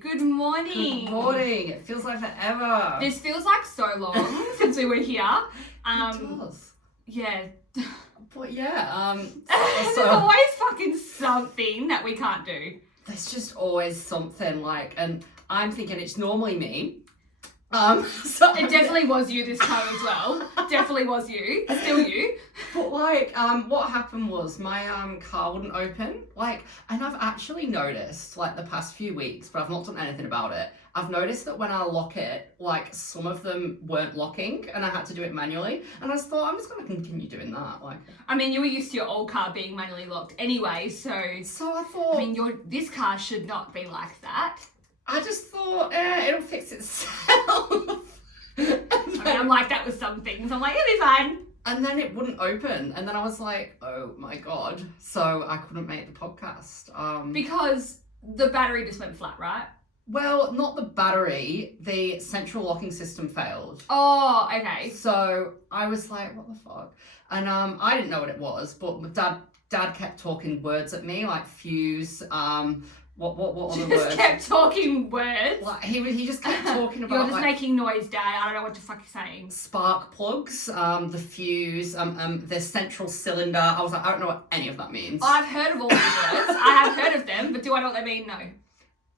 Good morning. Good morning. It feels like forever. This feels like so long since we were here. It does. Yeah. But yeah, There's always fucking something that we can't do. there's just always something like, and I'm thinking it's normally me. So It definitely was you this time as well. Definitely was you. Still you. But like, what happened was my car wouldn't open. Like, and I've actually noticed like the past few weeks, but I've not done anything about it. I've noticed that when I lock it, like some of them weren't locking, and I had to do it manually. And I just thought I'm just gonna continue doing that. Like, I mean, you were used to your old car being manually locked anyway, so I thought. I mean, this car should not be like that. I just thought, it'll fix itself. I'm like that with some things. I'm like, it'll be fine. And then it wouldn't open. And then I was like, oh my God. So I couldn't make the podcast. Because the battery just went flat, right? Well, not the battery. The central locking system failed. Oh, okay. So I was like, what the fuck? And I didn't know what it was, but dad kept talking words at me, like fuse, what other words? Just kept talking words. Like he just kept talking about. You're just like, making noise, Dad. I don't know what the fuck you're saying. Spark plugs, the fuse, the central cylinder. I was like, I don't know what any of that means. I've heard of all these words. I have heard of them, but do I know what they mean? No.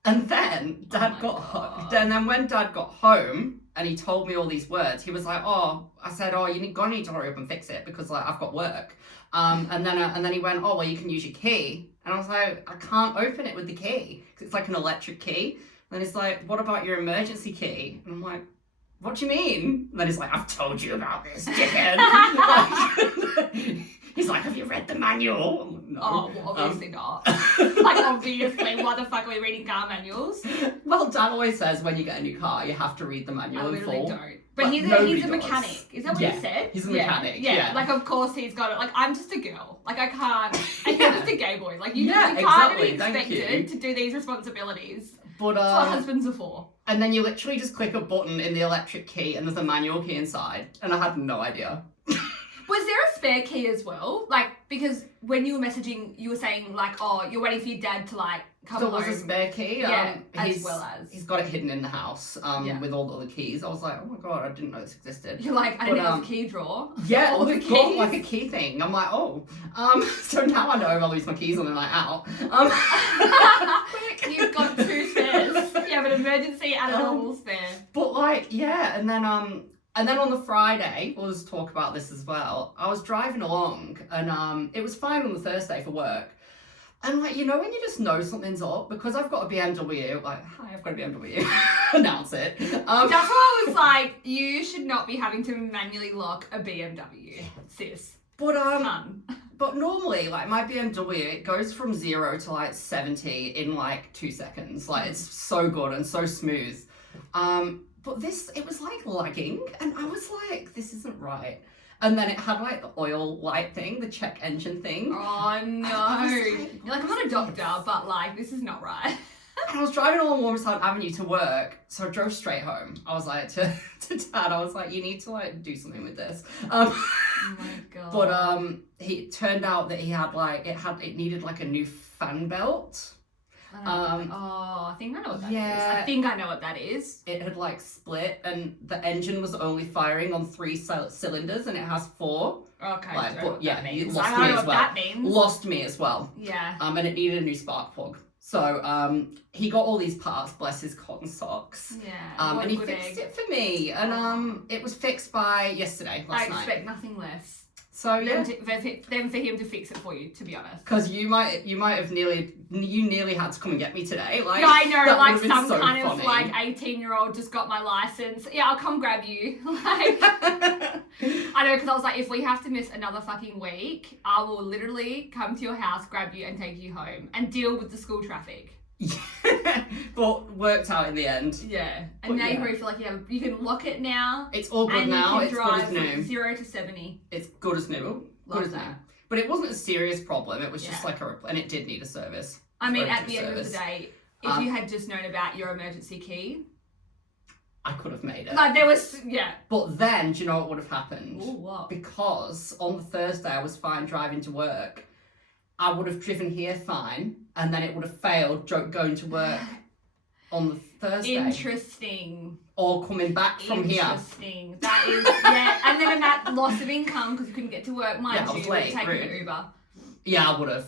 And then Dad got home. And then when Dad got home and he told me all these words, he was like, I said, you're gonna need to hurry up and fix it because like I've got work. And then he went, well, you can use your key. And I was like, I can't open it with the key because it's like an electric key. And he's like, what about your emergency key? And I'm like, what do you mean? And then he's like, I've told you about this, dickhead. He's like, have you read the manual? I'm like, no. Oh, well, obviously not. Like, obviously, why the fuck are we reading car manuals? Well, Dad always says when you get a new car, you have to read the manual in full. I literally don't. But he's a mechanic. Is that what he said? He's a mechanic. Yeah. Like, of course he's got it. Like, I'm just a girl. Like, I can't. And you're just a gay boy. Like, you can't be expected to do these responsibilities. But that's what husbands are for. And then you literally just click a button in the electric key and there's a manual key inside. And I had no idea. Was there a spare key as well? Like, because when you were messaging, you were saying, like, you're waiting for your dad to, like, come home. There was a spare key. Yeah, as well as. He's got it hidden in the house with all the other keys. I was like, oh my God, I didn't know this existed. You're like, I didn't know it was a key drawer. Yeah, all the keys. Got, like, a key thing. I'm like, so now I know if I lose my keys on the night out. You've got two spares. You have an emergency and a normal spare. But, like, yeah, and then on the Friday, we'll just talk about this as well. I was driving along and it was fine on the Thursday for work. And like, when you just know something's up, because I've got a BMW, like, hi, I've got a BMW, announce it. That's why I was like, you should not be having to manually lock a BMW, sis. But normally, like, my BMW, it goes from 0 to like 70 in like 2 seconds. Like, it's so good and so smooth. But it was like lagging, and I was like, this isn't right. And then it had like the oil light thing, the check engine thing. Oh no. You're like, I'm not a doctor, but like, this is not right. And I was driving along Warmside Avenue to work, so I drove straight home. I was like, to Dad, I was like, you need to like do something with this. Oh my God. But it turned out that he had like, it needed like a new fan belt. I think I know what that is. I think I know what that is. It had like split and the engine was only firing on 3 cylinders and it has 4. Okay. Like, but yeah, he lost me as well. That means. Lost me as well. Yeah. And it needed a new spark plug. So he got all these parts, bless his cotton socks. Yeah. And he fixed it for me. And it was fixed by yesterday, last night. I expect nothing less. So yeah, then for him to fix it for you, to be honest. Because you might have nearly had to come and get me today. Like, yeah, I know, like some so kind funny. of like 18-year-old just got my license. Yeah, I'll come grab you. Like, I know, because I was like, if we have to miss another fucking week, I will literally come to your house, grab you, and take you home and deal with the school traffic. But worked out in the end. Yeah, and now you probably feel like you can lock it now. It's all good now. It's good as new. 0 to 70. It's good as new. Love that. New. But it wasn't a serious problem. It was just like and it did need a service. I mean, at the end of the day, if you had just known about your emergency key, I could have made it. Like, there was, But then, do you know what would have happened? Ooh, what? Because on the Thursday I was fine driving to work. I would have driven here fine, and then it would have failed going to work on the Thursday. Interesting. Or coming back from here. Interesting. That is, yeah. And then that loss of income because you couldn't get to work, mind Yeah, I you, was would have late, taken rude. an Uber. Yeah, I would have.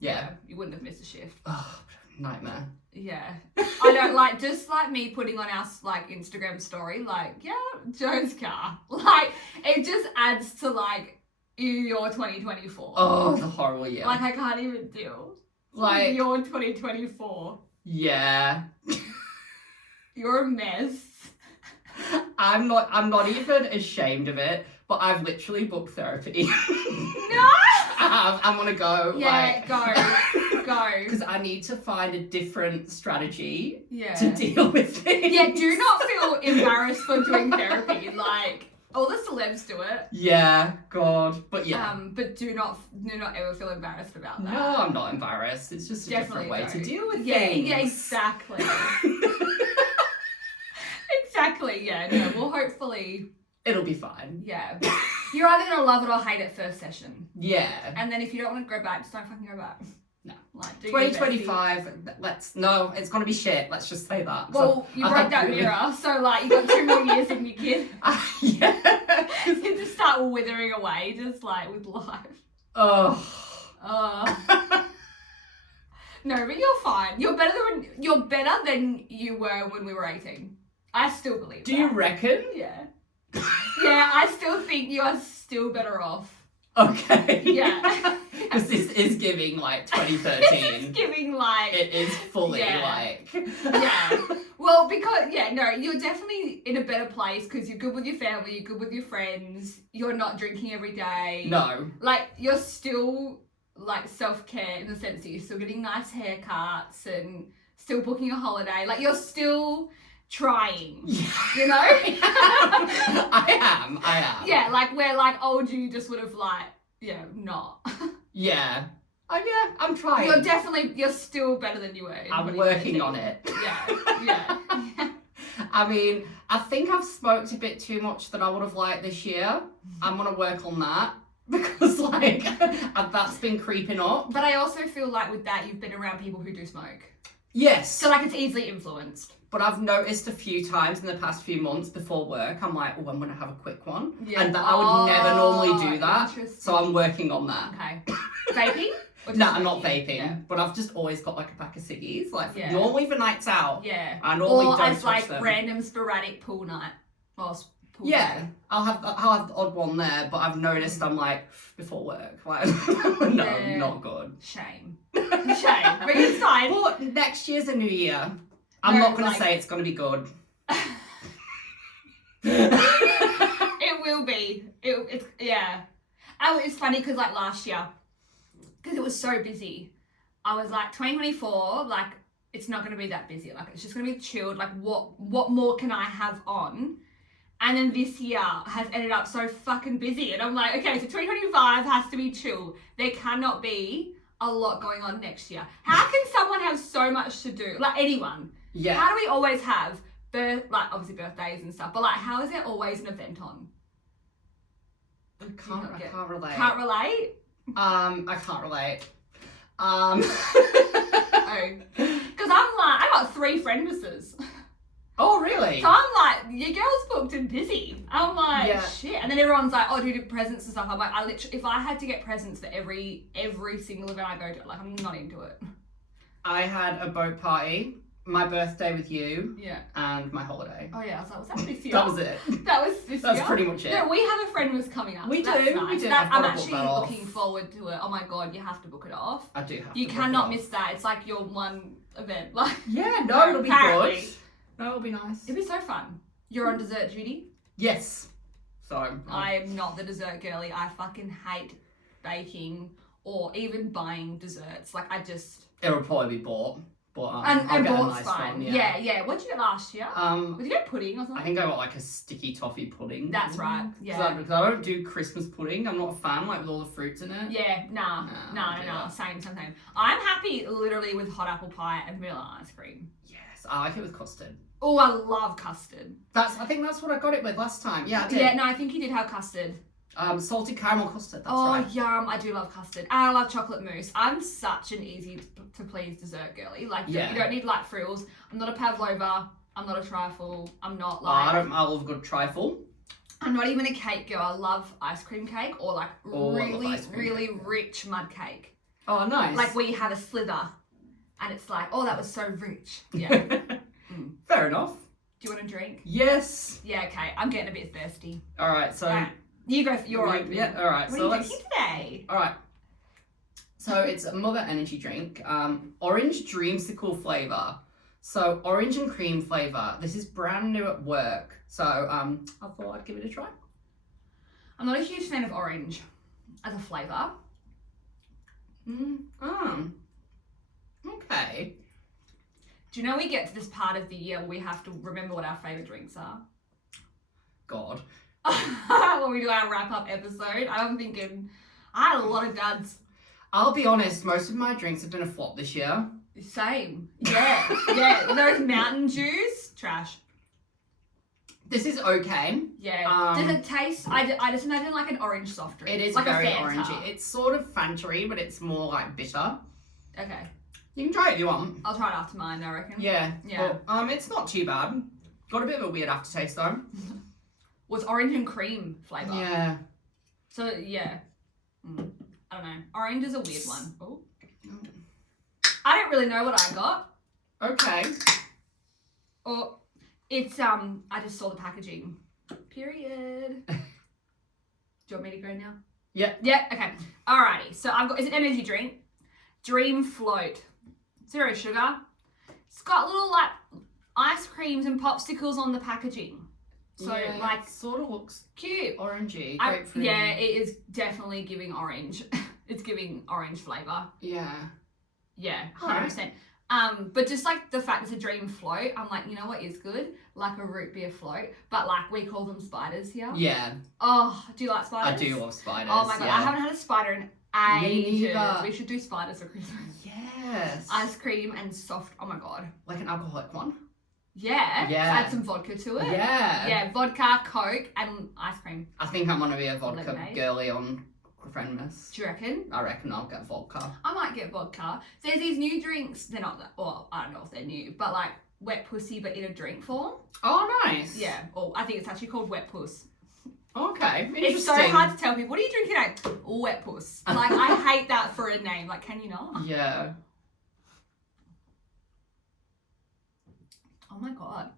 Yeah. You wouldn't have missed a shift. Oh, nightmare. Yeah. I don't like, just like me putting on our like Instagram story, like, yeah, Joe's car. Like, it just adds to like your 2024. Oh, the horrible year. Like, I can't even deal. Like, with your 2024. yeah. You're a mess. I'm not even ashamed of it, but I've literally booked therapy. No! I'm gonna go. Yeah, like, go. Because I need to find a different strategy Yeah. to deal with things. Yeah, do not feel embarrassed for doing therapy. Like, all the celebs do it. Yeah, God. But yeah. But do not ever feel embarrassed about that. No, I'm not embarrassed. It's just a different way to deal with things. Yeah, exactly. Exactly, yeah. No, well, hopefully... It'll be fine. Yeah. You're either going to love it or hate it first session. Yeah. And then if you don't want to go back, just don't fucking go back. No. Like, do 2025, it's going to be shit. Let's just say that. Well, so, you broke that mirror, so like, you got 2 more years in you, kid. Yeah. You just start withering away, just like, with life. Oh. No, but you're fine. You're better than you were when we were 18. I still believe Do you reckon? Yeah. Yeah, I still think you are still better off. Okay. Yeah. Because this is giving like 2013. It's giving like... It is fully like... Yeah. Well, because, you're definitely in a better place because you're good with your family, you're good with your friends, you're not drinking every day. No. Like, you're still, like, self-care in the sense that you're still getting nice haircuts and still booking a holiday. Like, you're still... trying, you know? I am. Yeah, like where like old you just would have like, not. Yeah. I'm trying. You're still better than you were. I'm working on it. Yeah. I mean, I think I've smoked a bit too much that I would have liked this year. I'm going to work on that because like that's been creeping up. But I also feel like with that, you've been around people who do smoke. Yes. So like it's easily influenced. But I've noticed a few times in the past few months before work, I'm like, I'm going to have a quick one. Yeah. And that I would never normally do that. So I'm working on that. Okay. Vaping? No, I'm not vaping. But I've just always got like a pack of ciggies. Like normally for nights out. Yeah. I normally don't as touch like them. random sporadic pool night. Pool yeah. night. I'll have the odd one there, but I've noticed I'm like, before work. Like, no, not good. Shame. But it's fine. But next year's a new year. I'm not going to say it's going to be good. It will be. It's it's funny because like last year, because it was so busy, I was like 2024, like it's not going to be that busy. Like it's just going to be chilled. Like what more can I have on? And then this year has ended up so fucking busy. And I'm like, okay, so 2025 has to be chill. There cannot be a lot going on next year. How can someone have so much to do? Like anyone. Yeah. How do we always have obviously birthdays and stuff, but like how is there always an event on? I can't relate. Can't relate? I can't relate. Because I'm like, I got 3 friendnesses. Oh, really? So I'm like, your girl's booked and busy. I'm like, shit. And then everyone's like, oh, do you do presents and stuff? I'm like, if I had to get presents for every single event I go to, like, I'm not into it. I had a boat party, my birthday with you, yeah, and my holiday. Oh yeah, so was that this year? That was it. That was this year? That's pretty much it. No, we have a friend was coming up. We so do, that's nice. we do. I'm actually looking forward to it. Oh my god, you have to book it off. I do have to You book cannot it miss that. It's like your one event. Like yeah, no, it'll be apparently. good. No, it'll be nice. It'll be so fun. You're on dessert duty? Yes. So I'm not the dessert girly. I fucking hate baking or even buying desserts. Like I just it'll probably be bought. But and I'll get a bought's nice fine. one, Yeah. What did you get last year? Did you get pudding or something? I think I got like a sticky toffee pudding. That's right. Yeah. Because I don't do Christmas pudding. I'm not a fan like with all the fruits in it. Yeah. Nah. Same. I'm happy literally with hot apple pie and vanilla ice cream. Yes, I like it with custard. Oh, I love custard. I think that's what I got it with last time. Yeah, I did. Yeah, no, I think you did have custard. Salted caramel custard, that's Oh, right. yum. I do love custard. And I love chocolate mousse. I'm such an easy to please dessert girly. Like, Yeah. you don't need like frills. I'm not a pavlova. I'm not a trifle. I'm not I like... love a good trifle. I'm not even a cake girl. I love ice cream cake or like I love really, ice cream really cake. rich mud cake. Oh, nice. Like where you have a slither and it's like, oh, that was so rich. Yeah. Fair enough. Do you want a drink? Yes. Yeah, okay. I'm getting a bit thirsty. All right, so... Right. You go for your own. Yeah, all right. What So are you let's... drinking today? All right. So it's a Mother Energy drink. Orange dreamsicle flavour. So orange and cream flavour. This is brand new at work. So I thought I'd give it a try. I'm not a huge fan of orange as a flavour. Okay. Do you know we get to this part of the year where we have to remember what our favourite drinks are? God. When we do our wrap-up episode, I'm thinking, I had a lot of duds. I'll be honest, most of my drinks have been a flop this year. Same. Yeah. Yeah. Those Mountain Dews, trash. This is okay. Yeah. Does it taste? I just imagine like an orange soft drink. It is like very a Fanta. orangey. It's sort of Fanta-y, but it's more like bitter. Okay. You can try it if you want. I'll try it after mine, I reckon. Yeah. Yeah. Well, it's not too bad. Got a bit of a weird aftertaste though. Was orange and cream flavour. Yeah. So, yeah. I don't know. Orange is a weird one. Oh. I don't really know what I got. Okay. Or it's, I just saw the packaging. Period. Do you want me to go now? Yeah. Yeah, okay. Alrighty. So I've got, it's an energy drink. Dream Float. 0 sugar. It's got little like ice creams and popsicles on the packaging. So yeah, like it sort of looks cute. orangey, Yeah, grapefruit. it is definitely giving orange. It's giving orange flavour. Yeah. Yeah, 100%. Alright. But just like the fact it's a dream float, I'm like, you know what is good? Like a root beer float. But like we call them spiders here. Yeah. Oh, do you like I spiders? do love spiders. Oh my god, yeah. I haven't had a spider in Me ages. neither. We should do spiders for Christmas. Yes. Ice cream and soft. Oh my god. Like an alcoholic one. Yeah. Yeah. Add some vodka to it. Yeah. Yeah, vodka, Coke, and ice cream. I think I'm gonna be a vodka Lemonade. girly on Friendmas. Do you reckon? I reckon I'll get vodka. I might get vodka. There's these new drinks. They're not that. Well, I don't know if they're new, but like wet pussy, but in a drink form. Oh, nice. Yeah. Or I think it's actually called wet puss. Okay. Interesting. It's so hard to tell people. What are you drinking at? Wet puss. Like I hate that for a name. Like, can you not? Yeah. Oh my god.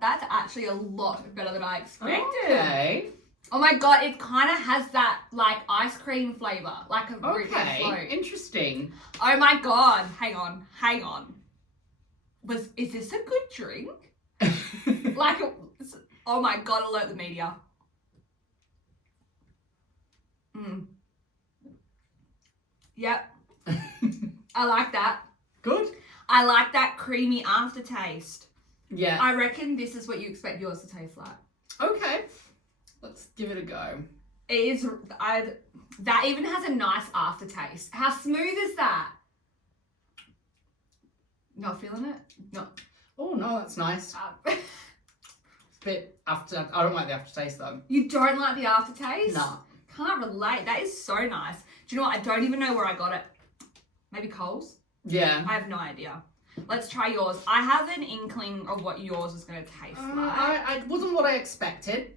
That's actually a lot better than I expected. Okay. Oh my god, it kind of has that like ice cream flavour, like a root beer Okay. float. Interesting. Oh my god, hang on. Is this a good drink? Like, oh my god, alert the media. Yep, I like that. Good. I like that creamy aftertaste. Yeah. I reckon this is what you expect yours to taste like. Okay. Let's give it a go. It is. That even has a nice aftertaste. How smooth is that? Not feeling it? No. Oh no, that's nice. It's a bit after. I don't like the aftertaste though. You don't like the aftertaste? No. Can't relate. That is so nice. Do you know what? I don't even know where I got it. Maybe Coles? Yeah. I have no idea. Let's try yours. I have an inkling of what yours is going to taste like. I wasn't what I expected.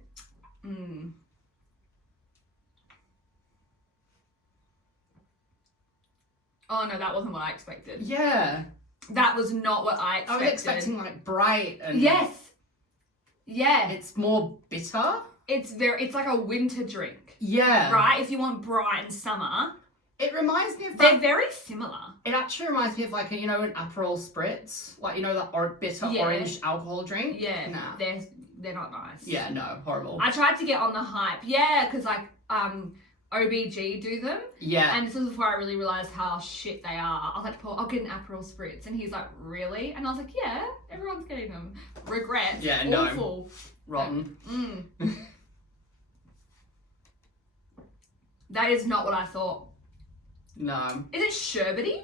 Oh no, that wasn't what I expected. Yeah. That was not what I I expected. was expecting like bright and. Yes. Yeah. It's more bitter. It's like a winter drink. Yeah. Right? If you want bright and summer. It reminds me of They're that. very similar. It actually reminds me of like, an Aperol Spritz. Like, that bitter Yeah. orange alcohol drink. Yeah. Nah. They're not nice. Yeah, no, horrible. I tried to get on the hype. Yeah, because like OBG do them. Yeah. And this was before I really realised how shit they are. I was like, Paul, I'll get an Aperol Spritz. And he's like, really? And I was like, yeah, everyone's getting them. Regret. Yeah, no. Awful. Rotten. That is not what I thought. No. Is it sherbety?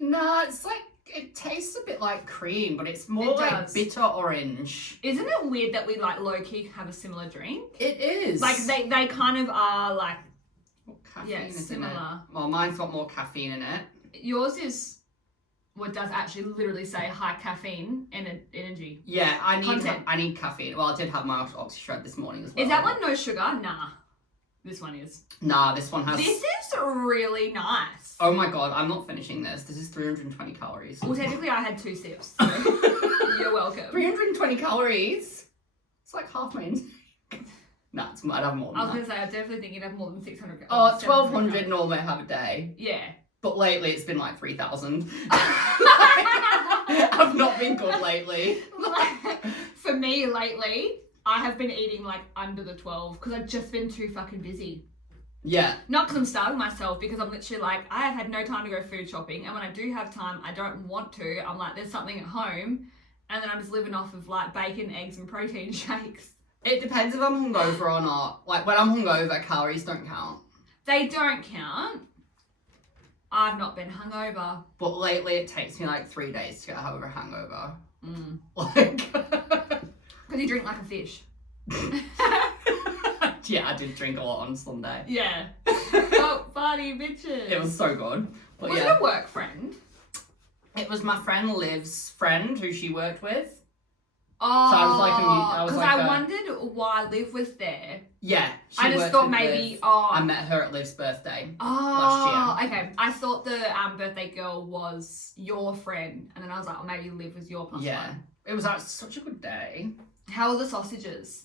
No, it's like, it tastes a bit bit like cream, but it's more It like does. bitter orange. Isn't it weird that we like low key have a similar drink? It is. Like they kind of are like What caffeine is in it? similar. Well, mine's got more caffeine in it. Yours is what does actually literally say high caffeine and energy. Yeah, I Content. need caffeine. Well, I did have my Oxy Shred this morning as well. Is that one no sugar? Nah. This one is. Nah, this one has... This is really nice. Oh my god, I'm not finishing this. This is 320 calories. Well, technically I had 2 sips. So you're welcome. 320 calories? It's like half my intake. Nah, I'd have more than I was that. going to say, I definitely think you'd have more than 600 Oh, 700 1,200 normally I have a day. Yeah. But lately it's been like 3,000. I've not been good lately. For me lately, I have been eating like under the 12 because I've just been too fucking busy. Yeah. Not because I'm starving myself, because I'm literally like, I have had no time to go food shopping. And when I do have time, I don't want to. I'm like, there's something at home. And then I'm just living off of like bacon, eggs, and protein shakes. It depends if I'm hungover or not. Like when I'm hungover, calories don't count. They don't count. I've not been hungover. But lately it takes me like 3 days to get over a hangover. Mm. Like... Because you drink like a fish. Yeah, I did drink a lot on Sunday. Yeah. Oh, party bitches. It was so good. But Was yeah. it a work friend? It was my friend Liv's friend who she worked with. Oh, So I was like because like I a- wondered why Liv was there. Yeah. She I just worked thought with maybe, Liv. oh. I met her at Liv's birthday. Oh, okay. I thought the birthday girl was your friend, and then I was like, oh, maybe Liv was your plus Yeah. one. It was like such a good day. How were the sausages?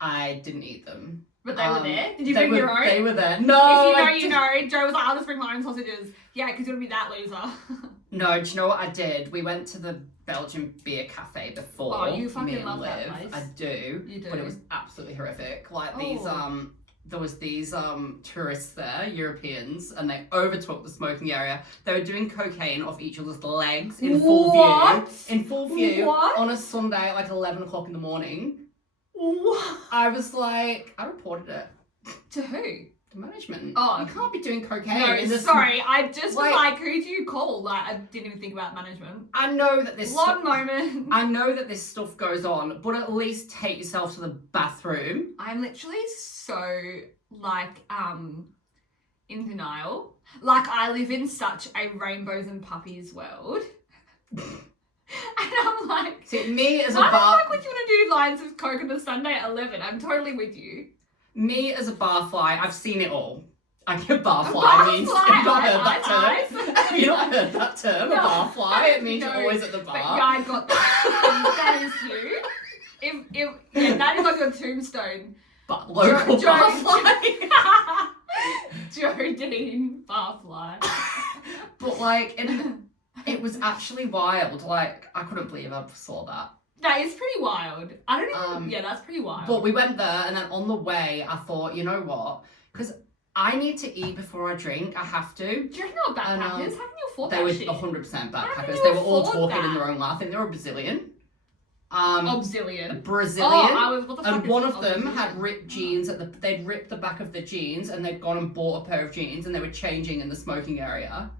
I didn't eat them. But they were there? Did you They bring were- your own? They were there. If No, you know, I you didn't. know. Joe was like, I'll just bring my own sausages. Yeah, because you want to be that loser. No, do you know what I did? We went to the Belgian beer cafe before. Oh, you fucking me and love that Liv. place. I do. You do. But it was absolutely horrific. Like Oh. there was these tourists there, Europeans, and they overtook the smoking area. They were doing cocaine off each other's legs in full What? view. In full view. What? On a Sunday at like 11 o'clock in the morning. What? I was like, I reported it To who? to management. Oh. You can't be doing cocaine No, in this. sorry. I just was Like- like, who do you call? Like, I didn't even think about management. I know that this. Long moment. I know that this stuff goes on, but at least take yourself to the bathroom. I'm literally so, like, in denial. Like, I live in such a rainbows and puppies world. And I'm like, See, me as a why the bar, fuck would you want to do lines of coke on a Sunday at 11? I'm totally with you. me as a barfly, I've seen it all. I get barfly barfly? means. Have you not heard that Eyes, term? eyes. Have you not heard that term? No. A barfly. It means No, you're always at the But bar. yeah, I got that. That is you. Yeah, that is on your tombstone. But local barfly. Jodine Barfly. But like, it was actually wild. Like, I couldn't believe I saw that. That is pretty wild. I don't even. Yeah, that's pretty wild. But we went there, and then on the way, I thought, you know what? Because I need to eat before I drink. I have to. Do you reckon they were backpackers? And, How can you afford They that were shit? 100% How can backpackers. you They were all afford talking in that? their own language. I think they were Brazilian. Obzillion. Brazilian. Oh, I was. What the fuck And is one of them Obzillion? had ripped jeans they'd ripped the back of the jeans and they'd gone and bought a pair of jeans and they were changing in the smoking area.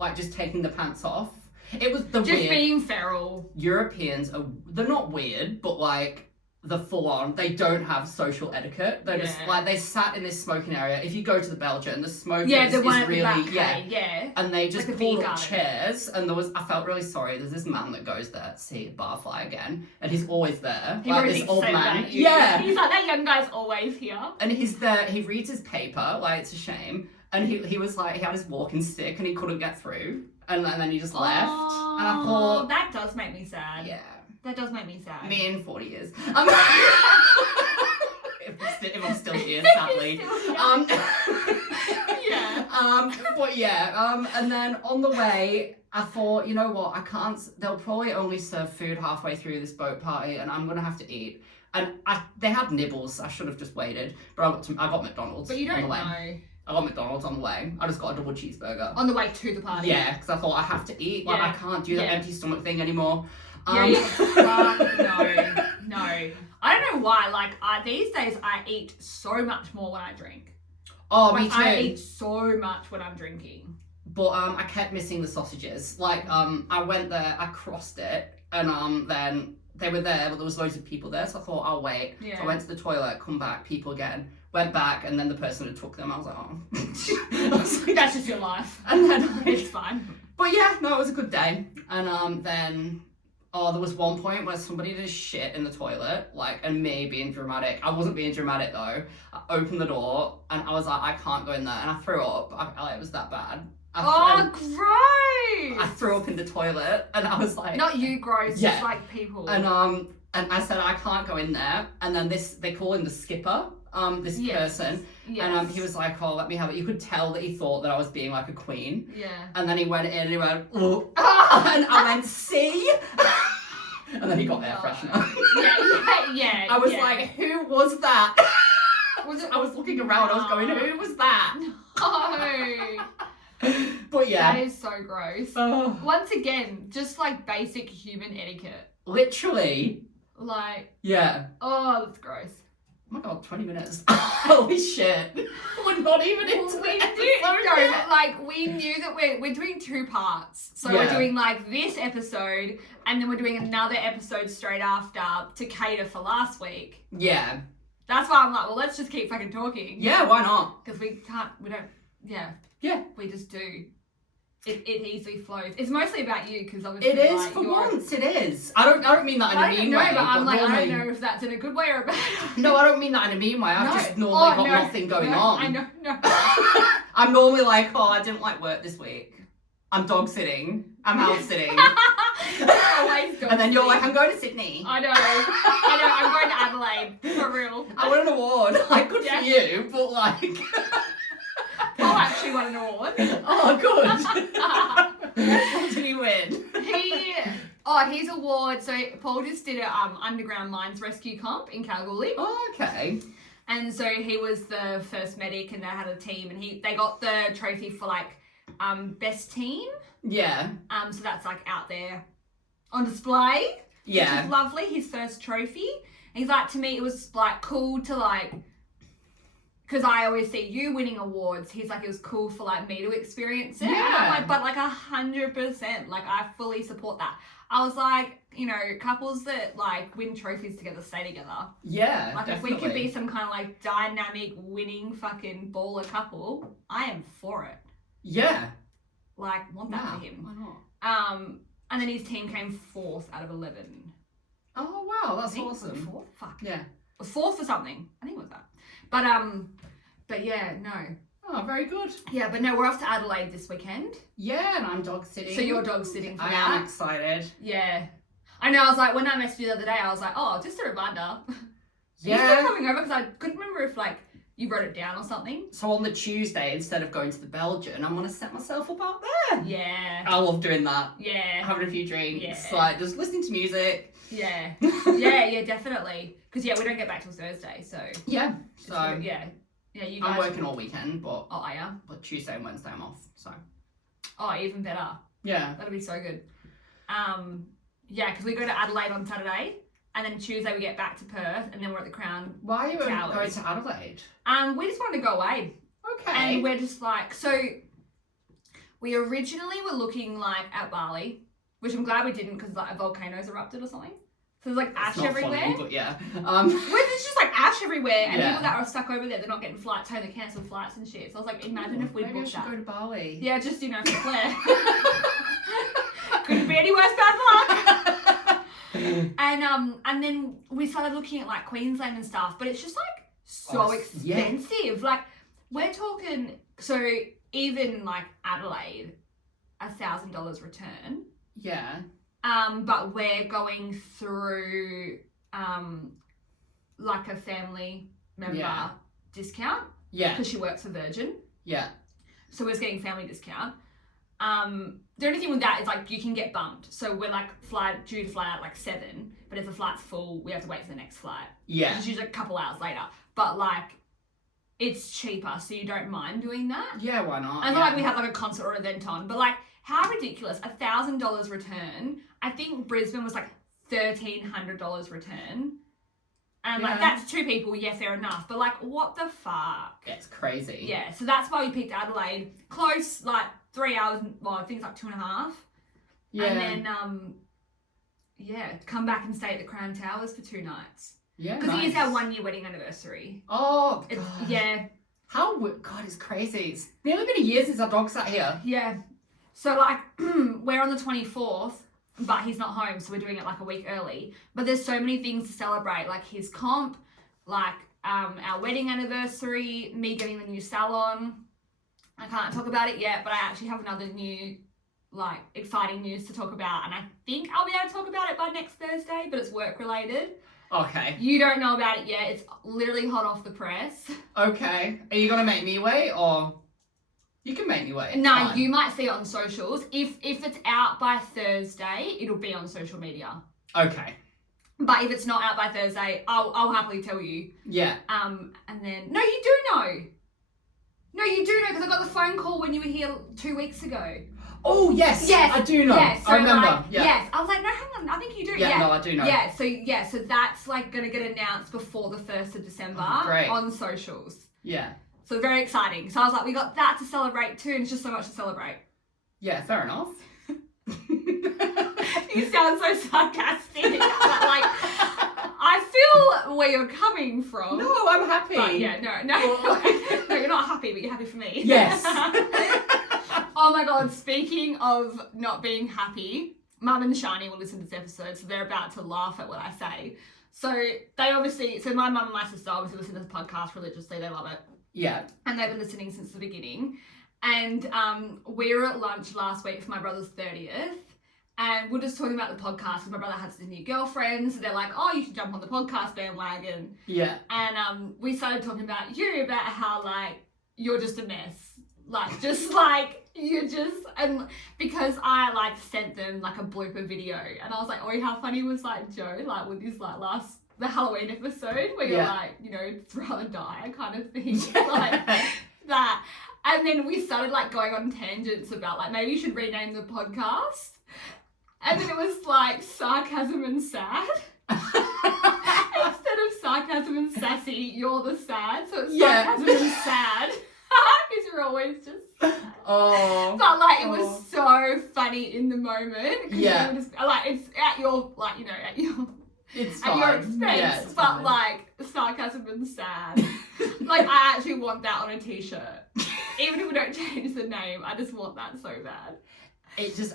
Like just taking the pants off. It was the Just weird being feral. Europeans they're not weird, but like the full on, they don't have social etiquette. They're just Yeah. like they sat in this smoking area. If you go to the Belgian, the smoking Yeah, the is one at really the back. yeah. Yeah. And they just Like a pulled beer up garden. chairs, and I felt really sorry. There's this man that goes there to see a barfly again, and he's always there. He like probably this thinks old so man. about you. Yeah. He's like, that young guy's always here. And he's there, he reads his paper, like it's a shame. And he was like, he had his walking stick and he couldn't get through. And then he just left. And I Oh, thought, that does make me sad. yeah, That does make me sad. me in 40 years. If I'm still here, sadly. Yeah. But yeah, and then on the way, I thought, you know what, they'll probably only serve food halfway through this boat party and I'm gonna have to eat. And they had nibbles, I should have just waited, but I got McDonald's But you on don't the way. know. I got McDonald's on the way. I just got a double cheeseburger. On the way to the party. Yeah, because I thought I have to eat. Like, Yeah. I can't do that Yeah. empty stomach thing anymore. No. I don't know why. Like, these days I eat so much more when I drink. Oh, Like, me too. I eat so much when I'm drinking. But I kept missing the sausages. Like I went there, I crossed it, and then they were there, but there was loads of people there, so I thought I'll wait. Yeah. So I went to the toilet, come back, people again. Went back, and then the person had took them. I was like, oh. I was like, That's just your life. and then It's fine. But yeah, no, it was a good day. And then there was one point where somebody did shit in the toilet, like, and me being dramatic. I wasn't being dramatic though. I opened the door and I was like, I can't go in there, and I threw up. It was that bad. Gross! I threw up in the toilet, and I was like, Not you, gross. Yeah. Just like people. and I said I can't go in there, and then they call him the skipper. This person, Yes. and he was like, oh, let me have it. You could tell that he thought that I was being like a queen. Yeah. And then he went in and he went, oh, ah, and I went, see? And then he got air freshener. Yeah. I was like, who was that? I was looking around, I was going, who was that? No. But yeah. That is so gross. Oh, Once again, just like basic human etiquette. literally. Like, Yeah. oh, that's gross. Oh my god, 20 minutes. Holy shit. We're not even into We the do, episode no, yet. like we knew that we're doing 2 parts. So Yeah. we're doing like this episode, and then we're doing another episode straight after to cater for last week. Yeah. That's why I'm like, well, let's just keep fucking talking. Yeah, why not? Because we don't, yeah. Yeah. We just do. It easily flows. It's mostly about you, because obviously It is, like, for you're- once, it is. I don't mean that in a I don't mean know, way. but I'm like, I normally- don't know if that's in a good way or a bad way. No, I don't mean that in a mean way. I've No. just normally got no, nothing going no, on. I know, no. I'm normally like, oh, I didn't like work this week. I'm dog sitting. I'm house sitting. Always dog And then you're sitting. like, I'm going to Sydney. I know, I'm going to Adelaide, for real. I won an award. Like, good Yeah. for you, but like... Paul actually won an award. Oh, good. What did he win? His award, so Paul just did a underground mines rescue comp in Kalgoorlie. Oh, okay. And so he was the first medic, and they had a team, and they got the trophy for like best team. Yeah. So that's like out there on display. Yeah. Which is lovely, his first trophy. And he's like, to me, it was like cool to like, because I always see you winning awards. He's like, it was cool for like me to experience it. And I'm Yeah. like, but like 100%, like I fully support that. I was like, you know, couples that like win trophies together stay together. Yeah, Like definitely. if we could be some kind of like dynamic winning fucking baller couple, I am for it. Yeah. Like, want that Wow, for him. why not? And then his team came 4th out of 11. Oh, wow, I that's think awesome. 4th? Fuck. Yeah. 4th or something. I think it was that. But yeah, no. Oh, very good. Yeah, but no, we're off to Adelaide this weekend. Yeah, and I'm dog sitting. So you're dog sitting for I that. am excited. Yeah. I know, I was like, when I messaged you the other day, I was like, oh, just a reminder. Yeah. Are you still coming over? Because I couldn't remember if like you wrote it down or something. So on the Tuesday, instead of going to the Belgian, I'm gonna set myself up out there. Yeah. I love doing that. Yeah. Having a few drinks, Yeah. like just listening to music. Yeah. Yeah, definitely. Because yeah, we don't get back till Thursday, so. Yeah. Just So go- yeah. Yeah, you guys. I'm working all weekend, but Oh, are ya? Tuesday and Wednesday I'm off. So Oh, even better. yeah. That'll be so good. Yeah, because we go to Adelaide on Saturday, and then Tuesday we get back to Perth, and then we're at the Crown. Why are you Towers. going to Adelaide? We just wanted to go away, Okay. and we're just like, so we originally were looking like at Bali, which I'm glad we didn't, because like a volcano's erupted or something. So there's like ash It's not everywhere. funny, but yeah. Well, there's just like ash everywhere, and Yeah. people that are stuck over there, they're not getting flights home, they cancel flights and shit. So I was like, imagine if we maybe I booked should that. go to Bali. Yeah, just, you know, for flair. Couldn't be any worse, bad luck. And then we started looking at like Queensland and stuff, but it's just like so Oh, yeah. expensive. Like we're talking, so even like Adelaide, $1,000 return. Yeah. But we're going through like a family member Yeah. discount Yeah. because she works for Virgin. Yeah. So we're getting family discount. The only thing with that is like you can get bumped. So we're like due to fly out like 7, but if the flight's full, we have to wait for the next flight. Yeah. It's usually a couple hours later. But like it's cheaper, so you don't mind doing that. Yeah, why not? And it's yeah. not like we have like a concert or event on, but like how ridiculous. $1,000 return. I think Brisbane was like $1,300 return. And like Yeah. that's 2 people, yeah, fair enough. But like what the fuck? It's crazy. Yeah, so that's why we picked Adelaide. Close, like 3 hours, well, I think it's like 2.5. Yeah. And then, come back and stay at the Crown Towers for 2 nights. Yeah, Because nice. it is our 1-year wedding anniversary. Oh, God. Yeah. God, it's crazy. It's nearly been a year since our dog sat here. Yeah. So, like, we're on the 24th, but he's not home, so we're doing it, like, a week early. But there's so many things to celebrate, like his comp, like our wedding anniversary, me getting the new salon. I can't talk about it yet, but I actually have another new, like, exciting news to talk about, and I think I'll be able to talk about it by next Thursday, but it's work-related. Okay. You don't know about it yet. It's literally hot off the press. Okay. Are you going to make me wait, or... You can make me wait. No, Fine. you might see it on socials. If it's out by Thursday, it'll be on social media. Okay. But if it's not out by Thursday, I'll happily tell you. Yeah. And then no, you do know. No, you do know because I got the phone call when you were here 2 weeks ago. Oh yes. Yes. I do know. Yes. So I remember. like, Yeah. Yes. I was like, no, hang on. I think you do. Yeah. No, I do know. Yeah. So that's like gonna get announced before the 1st of December Great. on socials. Yeah. So very exciting. So I was like, we got that to celebrate too, and it's just so much to celebrate. Yeah. Fair enough. You sound so sarcastic. But like, I feel where you're coming from. No, I'm happy. But yeah, no, you're not happy, but you're happy for me. Yes. Oh my God, speaking of not being happy, Mum and Shani will listen to this episode, so they're about to laugh at what I say. So my mum and my sister obviously listen to this podcast religiously, they love it. Yeah. And they've been listening since the beginning. And we were at lunch last week for my brother's 30th. And we're just talking about the podcast because my brother has this new girlfriend. So they're like, oh, you should jump on the podcast bandwagon. Yeah. And we started talking about you, about how, like, you're just a mess. Like, just, like, you're just... And because I, like, sent them, like, a blooper video. And I was like, oh, how funny was, like, Joe, like, with his, like, the Halloween episode where you're like, you know, it's rather die kind of thing. Like, that. And then we started, like, going on tangents about, like, maybe you should rename the podcast. And then it was like sarcasm and sad. Instead of sarcasm and sassy, you're the sad. So it's sarcasm and sad. Because you're always just sad. Oh. But like it was so funny in the moment. Yeah. You were just, like it's at your like, you know, at your expense. Yeah, it's but fine. like sarcasm and sad. Like I actually want that on a t-shirt. Even if we don't change the name, I just want that so bad.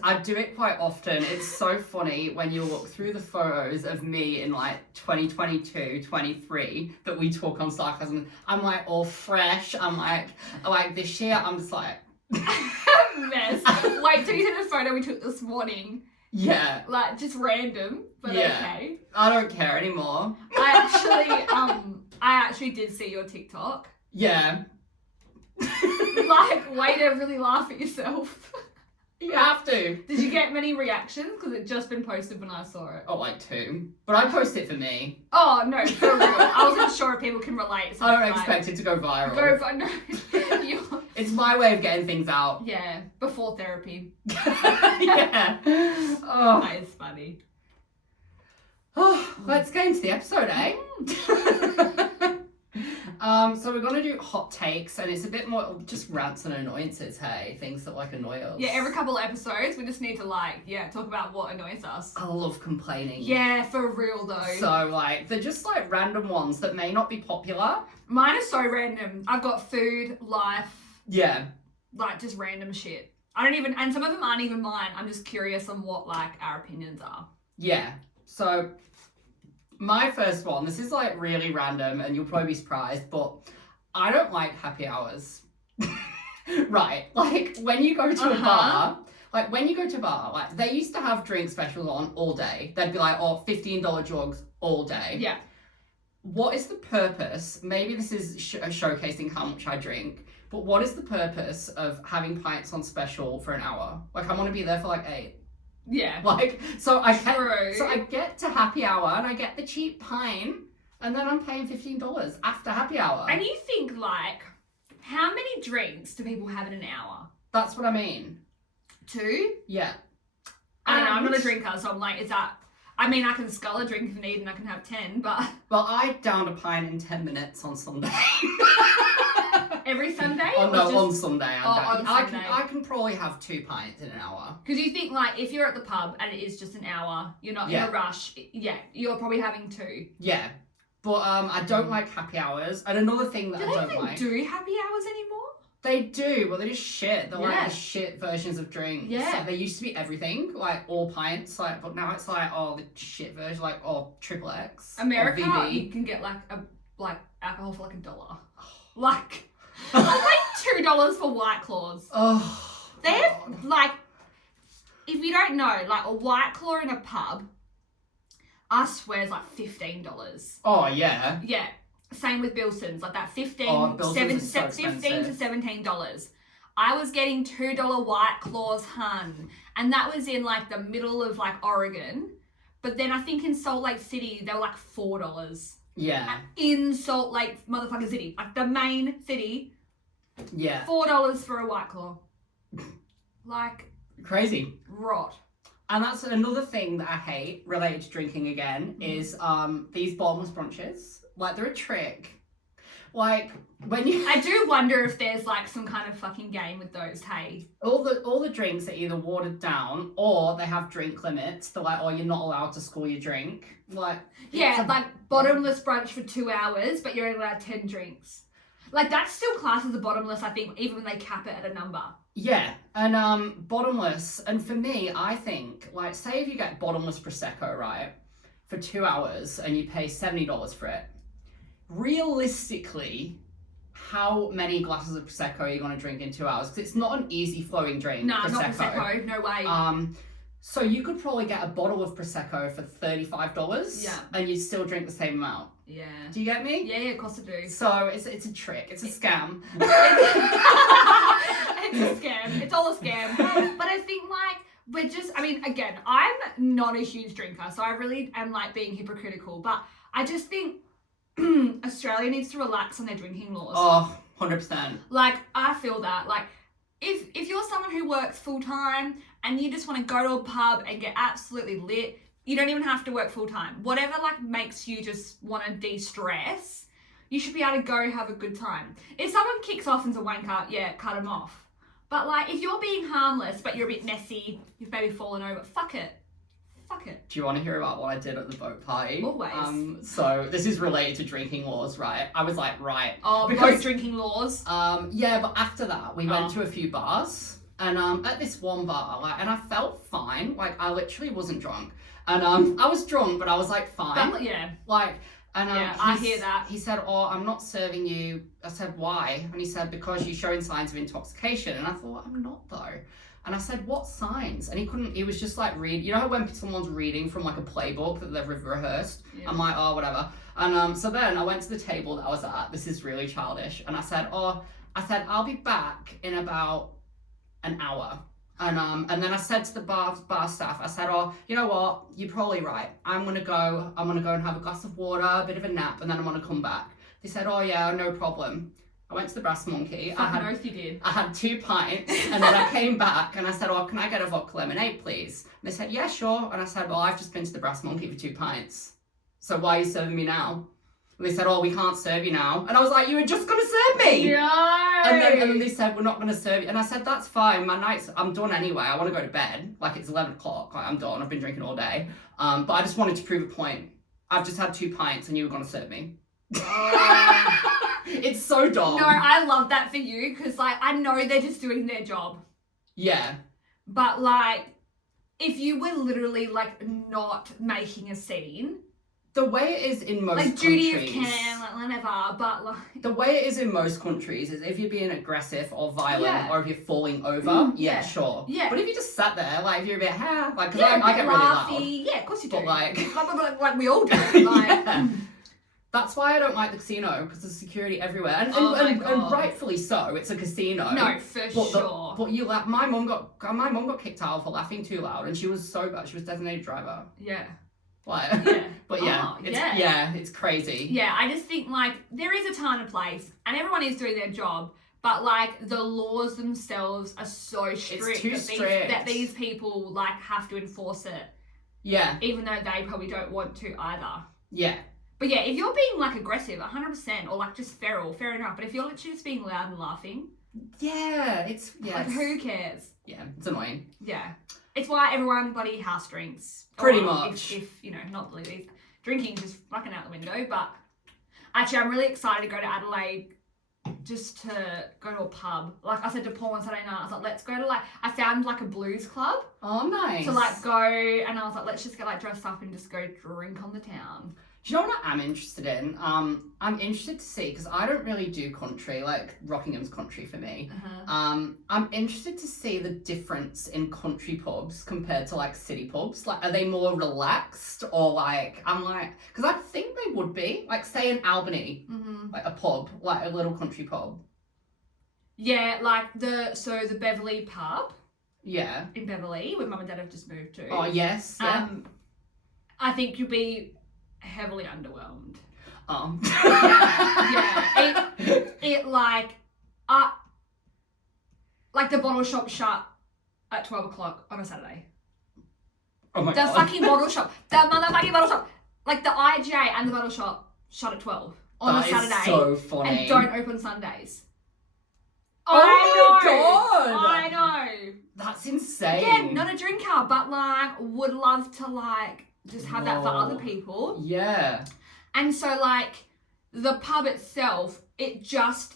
I do it quite often. It's so funny when you look through the photos of me in like 2022, 23 that we talk on sarcasm. I'm like all fresh. I'm like this year I'm just like mess. Wait till you see the photo we took this morning. Yeah. Like just random, but okay. I don't care anymore. I actually did see your TikTok. Yeah. Like way to really laugh at yourself. You have to. Did you get many reactions? Because it just been posted when I saw it. Oh, like 2. But I post it for me. Oh, no, for real. I wasn't sure if people can relate. So I don't expect it to go viral. No. It's my way of getting things out. Yeah, before therapy. Yeah. Oh. That is funny. Oh, let's get into the episode, eh? So we're going to do hot takes, and it's a bit more just rants and annoyances, hey? Things that, like, annoy us. Yeah, every couple of episodes, we just need to, like, talk about what annoys us. I love complaining. Yeah, for real, though. So, like, they're just, like, random ones that may not be popular. Mine is so random. I've got food, life. Yeah. Like, just random shit. And some of them aren't even mine. I'm just curious on what, like, our opinions are. Yeah. So... my first one, this is like really random and you'll probably be surprised, but I don't like happy hours. Right, like when you go to a bar, like they used to have drink specials on all day. They'd be like, oh, $15 jugs all day. Yeah. What is the purpose? Maybe this is showcasing how much I drink, but what is the purpose of having pints on special for an hour? Like I want to be there for like 8. Yeah. Like, so I get to happy hour and I get the cheap pint and then I'm paying $15 after happy hour. And you think, like, how many drinks do people have in an hour? That's what I mean. 2? Yeah. I don't know, I'm not a drinker, so I'm like, I can scull a drink if need and I can have 10, but... Well, I downed a pint in 10 minutes on Sunday. Every Sunday? Oh no, or on just... Sunday. on Sunday. I can probably have 2 pints in an hour. Because you think, like, if you're at the pub and it is just an hour, you're not in a rush, you're probably having 2. Yeah. But I don't like happy hours. And another thing that I don't like... Do they even do happy hours anymore? They do, but they're just shit. They're like the shit versions of drinks. Yeah. Like, they used to be everything, like all pints, like, but now it's like, oh, the shit version, like, oh, triple X. America, you can get like alcohol for like $1. Like, that's like $2 for White Claws. Oh. They're like, if you don't know, like a White Claw in a pub, I swear is like $15. Oh yeah. Yeah. Same with Bilson's, like that 15 to $17. I was getting $2 White Claws, hun, and that was in like the middle of like Oregon. But then I think in Salt Lake City they were like $4. Yeah. In Salt Lake motherfucking city, like the main city. Yeah. $4 for a White Claw. Like crazy. Rot. And that's another thing that I hate related to drinking again is these bottomless brunches. Like, they're a trick. Like, when you... I do wonder if there's, like, some kind of fucking game with those, hey? All the drinks are either watered down or they have drink limits. They're like, oh, you're not allowed to score your drink. Like... Yeah, like, bottomless brunch for 2 hours, but you're only allowed 10 drinks. Like, that's still classed as a bottomless, I think, even when they cap it at a number. Yeah, and bottomless, and for me, I think, like, say if you get bottomless Prosecco, right, for 2 hours and you pay $70 for it, realistically, how many glasses of Prosecco are you going to drink in 2 hours? Because it's not an easy flowing drink. No, not Prosecco, no way. So you could probably get a bottle of Prosecco for $35 and you'd still drink the same amount. Yeah. Do you get me? Yeah, of course I do. So it's a trick. It's a scam. It's a scam. It's all a scam. But I think, like, we're just, I mean, again, I'm not a huge drinker, so I really am, like, being hypocritical. But I just think Australia needs to relax on their drinking laws. Oh, 100%. Like, I feel that. Like, if you're someone who works full-time and you just want to go to a pub and get absolutely lit, you don't even have to work full-time. Whatever, like, makes you just want to de-stress, you should be able to go have a good time. If someone kicks off and's a wanker, yeah, cut them off. But, like, if you're being harmless but you're a bit messy, you've maybe fallen over, fuck it. Fuck it. Do you want to hear about what I did at the boat party? Always. So this is related to drinking laws, right? I was like, right. Oh, because drinking laws? Yeah, but after that, we went to a few bars. And at this one bar, like, and I felt fine. Like, I literally wasn't drunk. And I was drunk, but I was, like, fine. Yeah. Like... And I hear that. He said, oh, I'm not serving you. I said, why? And he said, because you're showing signs of intoxication. And I thought, I'm not though. And I said, what signs? And he was just like, you know when someone's reading from like a playbook that they've rehearsed? Yeah. I'm like, oh, whatever. And so then I went to the table that I was at. This is really childish. And I said, I'll be back in about an hour. And then I said to the bar staff, I said, oh, you know what? You're probably right. I'm gonna go and have a glass of water, a bit of a nap, and then I'm gonna come back. They said, oh yeah, no problem. I went to the Brass Monkey. Fucking oath you did. I had 2 pints, and then I came back and I said, oh, can I get a vodka lemonade, please? And they said, yeah, sure. And I said, well, I've just been to the Brass Monkey for 2 pints. So why are you serving me now? And they said, oh, we can't serve you now. And I was like, you were just going to serve me. No. And then they said, we're not going to serve you. And I said, that's fine. I'm done anyway. I want to go to bed. Like, it's 11 o'clock. Like, I'm done. I've been drinking all day. But I just wanted to prove a point. I've just had 2 pints and you were going to serve me. It's so dumb. No, I love that for you because, like, I know they're just doing their job. Yeah. But, like, if you were literally, like, not making a scene... The way it is in most like, countries... Like, duty of care, like, whatever, but, like... The way it is in most countries is if you're being aggressive or violent or if you're falling over, sure. Yeah. But if you just sat there, like, if you're a bit, like, because I get really loud. Yeah, of course you do. But, like we all do. Like... Yeah. That's why I don't like the casino, because there's security everywhere. And rightfully so, it's a casino. No, for sure. But you like, my mum got kicked out for laughing too loud, and she was so bad. She was designated driver. Yeah. Like, yeah. But it's crazy. Yeah, I just think, like, there is a time and place, and everyone is doing their job, but, like, the laws themselves are so strict. It's too strict. That these people, like, have to enforce it. Yeah. Even though they probably don't want to either. Yeah. But yeah, if you're being like aggressive, 100%, or like just feral, fair enough. But if you're literally just being loud and laughing, like who cares? Yeah, it's annoying. Yeah, it's why everyone bloody house drinks. Pretty much. If you know, not bloody drinking, just fucking out the window. But actually, I'm really excited to go to Adelaide. Just to go to a pub. Like I said to Paul on Saturday night, I was like, let's go to I found like a blues club. Oh, nice. To like go, and I was like, let's just get like dressed up and just go drink on the town. Do you know what I'm interested in? I'm interested to see, because I don't really do country, like Rockingham's country for me. I'm interested to see the difference in country pubs compared to like city pubs. Like, are they more relaxed, or like, because I think they would be, like say in Albany, like a pub, like a little country pub. Yeah, like the Beverley pub. Yeah. In Beverley, where Mum and Dad have just moved to. Oh, yes. Yeah. I think you'll be heavily underwhelmed. Oh. Yeah. It like the bottle shop shut at 12 o'clock on a Saturday. Oh my God. The fucking bottle shop. The motherfucking bottle shop. Like the IJ and the bottle shop shut at 12 on a Saturday. That is so funny. And don't open Sundays. Oh my God. I know. That's insane. Again, not a drinker, but like would love to like just have that for other people. Yeah. And so like the pub itself, it just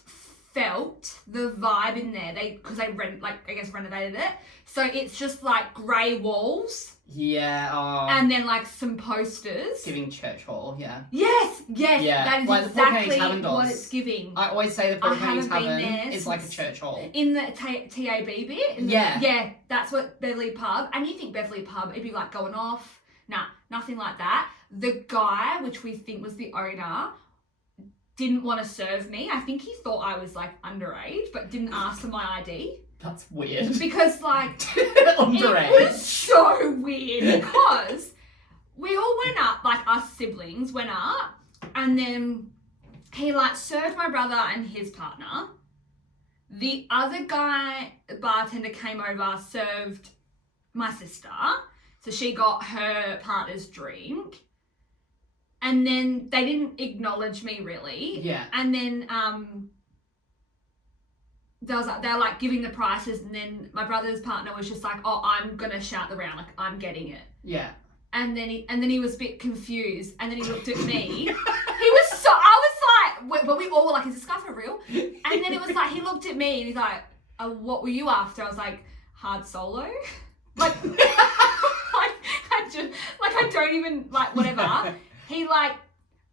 felt the vibe in there. Because they renovated it. So it's just like grey walls. Yeah. Oh. And then like some posters. Giving church hall, yeah. Yes. Yeah. That is like exactly what it's giving. I always say the Portmanteau Tavern is like a church hall. In the TAB bit? Yeah, that's what Beverley Pub. And you think Beverley Pub, it'd be like going off. Nah, nothing like that. The guy, which we think was the owner, didn't want to serve me. I think he thought I was like underage, but didn't ask for my ID. That's weird. Because like underage. It was so weird because we all went up, like us siblings went up, and then he like served my brother and his partner. The other guy, the bartender, came over, served my sister. So she got her partner's drink. And then they didn't acknowledge me really. Yeah. And then they're like giving the prices, and then my brother's partner was just like, oh, I'm gonna shout the round, like I'm getting it. Yeah. And then he was a bit confused, and then he looked at me. I was like, but we all were like, is this guy for real? And then it was like, he looked at me and he's like, what were you after? I was like, hard solo. Like, I don't even, like, whatever. He, like,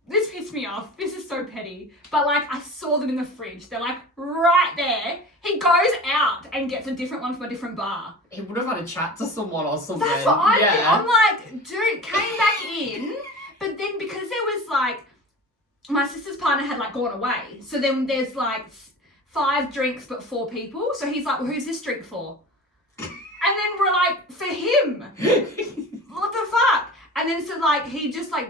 this pissed me off. This is so petty. But, like, I saw them in the fridge. They're, like, right there. He goes out and gets a different one from a different bar. He would have had a chat to someone or something. That's what I think. I'm like, dude, came back in. But then because there was, like, my sister's partner had, like, gone away. So then there's, like, 5 drinks but 4 people. So he's like, well, who's this drink for? And then we're like, for him. What the fuck? And then so like he just like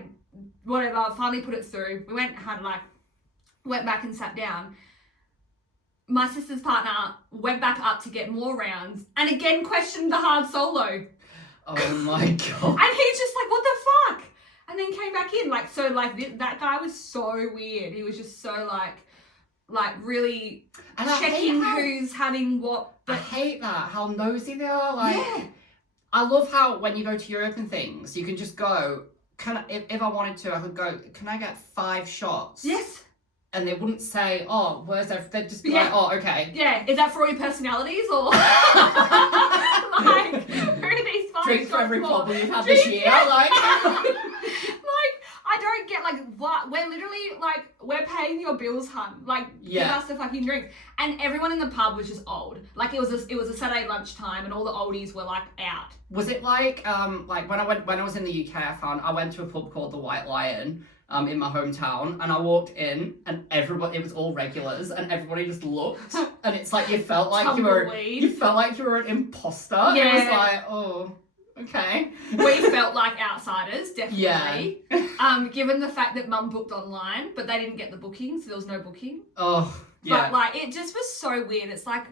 whatever, finally put it through. We went back and sat down. My sister's partner went back up to get more rounds and again questioned the hard solo. Oh my God. And he's just like, what the fuck? And then came back in. Like, so like that guy was so weird. He was just so like really and checking who's having what. I hate that, how nosy they are. Like, yeah. I love how when you go to Europe and things, you can just go, if I wanted to, I could go, can I get 5 shots? Yes. And they wouldn't say, oh, where's that? They'd just be like, oh, okay. Yeah, is that for all your personalities or like, who are these 5 Drink shots for every for? problem you've had this year. Like, I don't get like what we're literally like we're paying your bills, hun. Like give us the fucking drink. And everyone in the pub was just old. Like it was a Saturday lunchtime and all the oldies were like out. Was it like when I was in the UK, I went to a pub called the White Lion in my hometown, and I walked in and it was all regulars and everybody just looked, and it's like you felt like you were an imposter. Yeah. It was like, oh. Okay. We felt like outsiders, definitely. Yeah. Given the fact that Mum booked online, but they didn't get the booking, so there was no booking. Oh, yeah. But like, it just was so weird. It's like,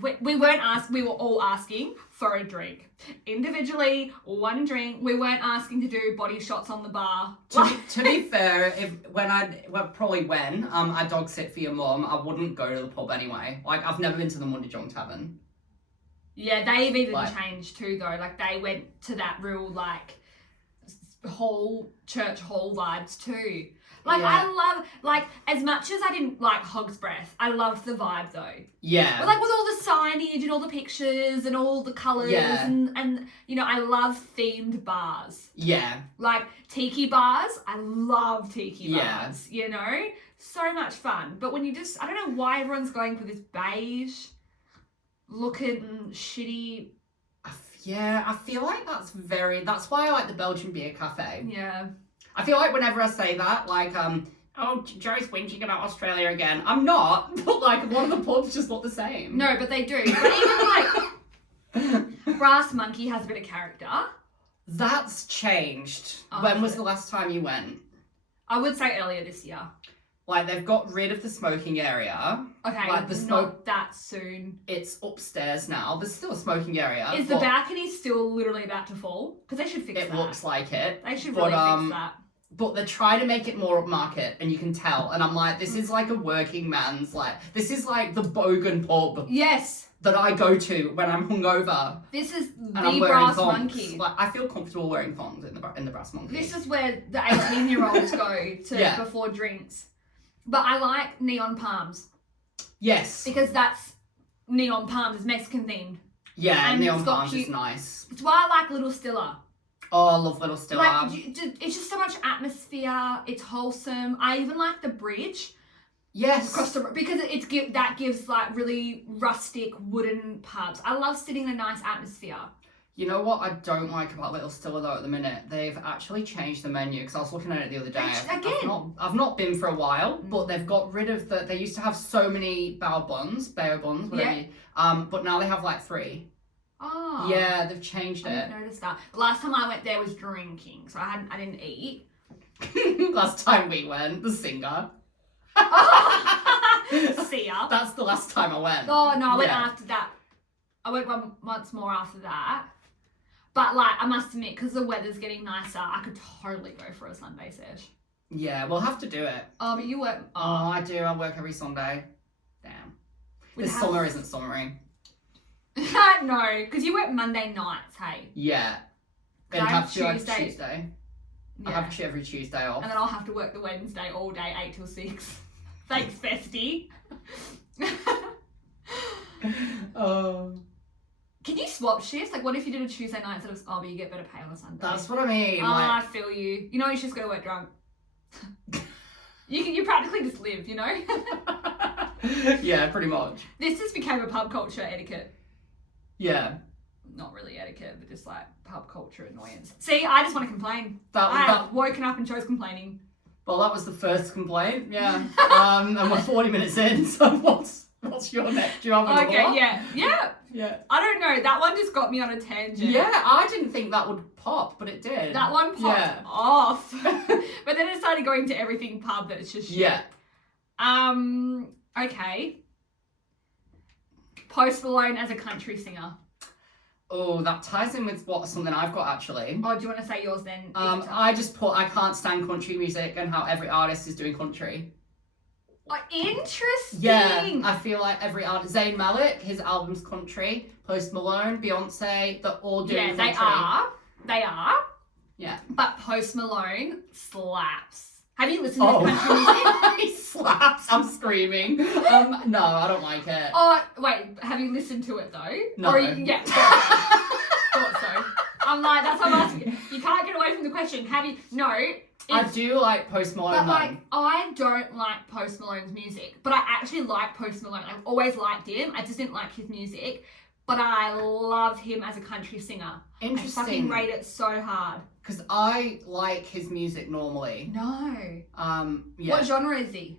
we weren't asked. We were all asking for a drink individually, one drink. We weren't asking to do body shots on the bar. To be fair, when I dog sit for your mum, I wouldn't go to the pub anyway. Like, I've never been to the Monday Jong Tavern. Yeah, they've even changed too though. Like, they went to that real like church hall vibes too. Like, I love, like, as much as I didn't like Hog's Breath, I loved the vibe though. Yeah. But, like, with all the signage and all the pictures and all the colours and you know, I love themed bars. Yeah. Like, tiki bars, I love tiki bars, you know? So much fun. But when you just, I don't know why everyone's going for this beige looking shitty. Yeah, I feel like that's why I like the Belgian Beer Cafe. Yeah. I feel like whenever I say that, like, oh, Joe's whinging about Australia again. I'm not, but like, a lot of the pubs just look the same. No, but they do. But even like, Brass Monkey has a bit of character. That's changed. When was the last time you went? I would say earlier this year. Like, they've got rid of the smoking area. Okay, like not that soon. It's upstairs now. There's still a smoking area. Is the balcony still literally about to fall? Because they should fix that. It looks like it. They should really fix that. But they try to make it more upmarket, and you can tell. And I'm like, this is like a working man's, like, this is like the Bogan pub. Yes. That I go to when I'm hungover. This is the Brass Monkey. Like, I feel comfortable wearing thongs in the Brass Monkey. This is where the 18-year-olds go to before drinks. But I like Neon Palms. Yes. Because that's Neon Palms is Mexican themed. Yeah, and Neon Palms is nice. It's why I like Little Stiller. Oh, I love Little Stiller. Like, it's just so much atmosphere. It's wholesome. I even like the bridge. Yes. Because that gives like really rustic wooden pubs. I love sitting in a nice atmosphere. You know what I don't like about Little Stiller though at the minute? They've actually changed the menu because I was looking at it the other day. I've not been for a while, but they've got rid of they used to have so many bao buns, whatever. Yeah. But now they have like 3. Oh. Yeah, they've changed it. I didn't notice that. The last time I went there was drinking, so I didn't eat. Last time we went, the singer. See ya. That's the last time I went. Oh no, I went after that. I went once more after that. But like, I must admit, because the weather's getting nicer, I could totally go for a Sunday sesh. Yeah, we'll have to do it. Oh, but you work. Oh, I do. I work every Sunday. Damn. This summer isn't summering. No, because you work Monday nights, hey? Yeah. And I have Tuesday. I have every Tuesday off. And then I'll have to work the Wednesday all day, 8 till 6. Thanks, Festy. Can you swap shifts? Like, what if you did a Tuesday night instead of, but you get better pay on a Sunday? That's what I mean. I feel you. You know, you just got to work drunk. You practically just live, you know? Yeah, pretty much. This just became a pub culture etiquette. Yeah. Not really etiquette, but just like pub culture annoyance. See, I just want to complain. I've woken up and Joe's complaining. Well, that was the first complaint, yeah. And we're 40 minutes in, so what's your next? Do you have another one? Yeah. I don't know. That one just got me on a tangent. Yeah, I didn't think that would pop, but it did. That one popped off. But then it started going to everything pub that it's just shit. Yeah. Okay. Post Malone as a country singer. Oh, that ties in with something I've got actually. Oh, do you want to say yours then? I can't stand country music and how every artist is doing country. Oh, interesting. Yeah, I feel like every artist, Zayn Malik, his album's country. Post Malone, Beyonce, they're all doing country. Yeah, they are. Yeah. But Post Malone slaps. Have you listened to country music? He slaps. I'm screaming. No, I don't like it. Oh, wait. Have you listened to it though? No. Yeah. Thought so. I'm like, that's what I'm asking. You can't get away from the question. Have you? No. I do like Post Malone. But like, I don't like Post Malone's music. But I actually like Post Malone. I've always liked him. I just didn't like his music. But I love him as a country singer. Interesting. I fucking rate it so hard. Because I like his music normally. No. Yeah. What genre is he?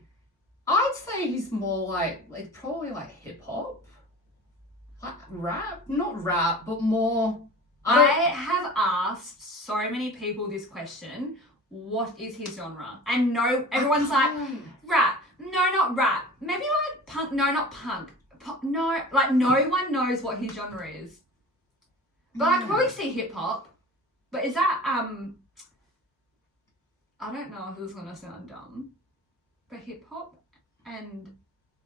I'd say he's more like probably like hip hop. Like rap? Not rap, but more. I have asked so many people this question. What is his genre? And no, everyone's like, rap. No, not rap. Maybe like punk. No, not punk. no, like no one knows what his genre is. But I could probably see hip hop. But is that I don't know if this is gonna sound dumb, but hip hop and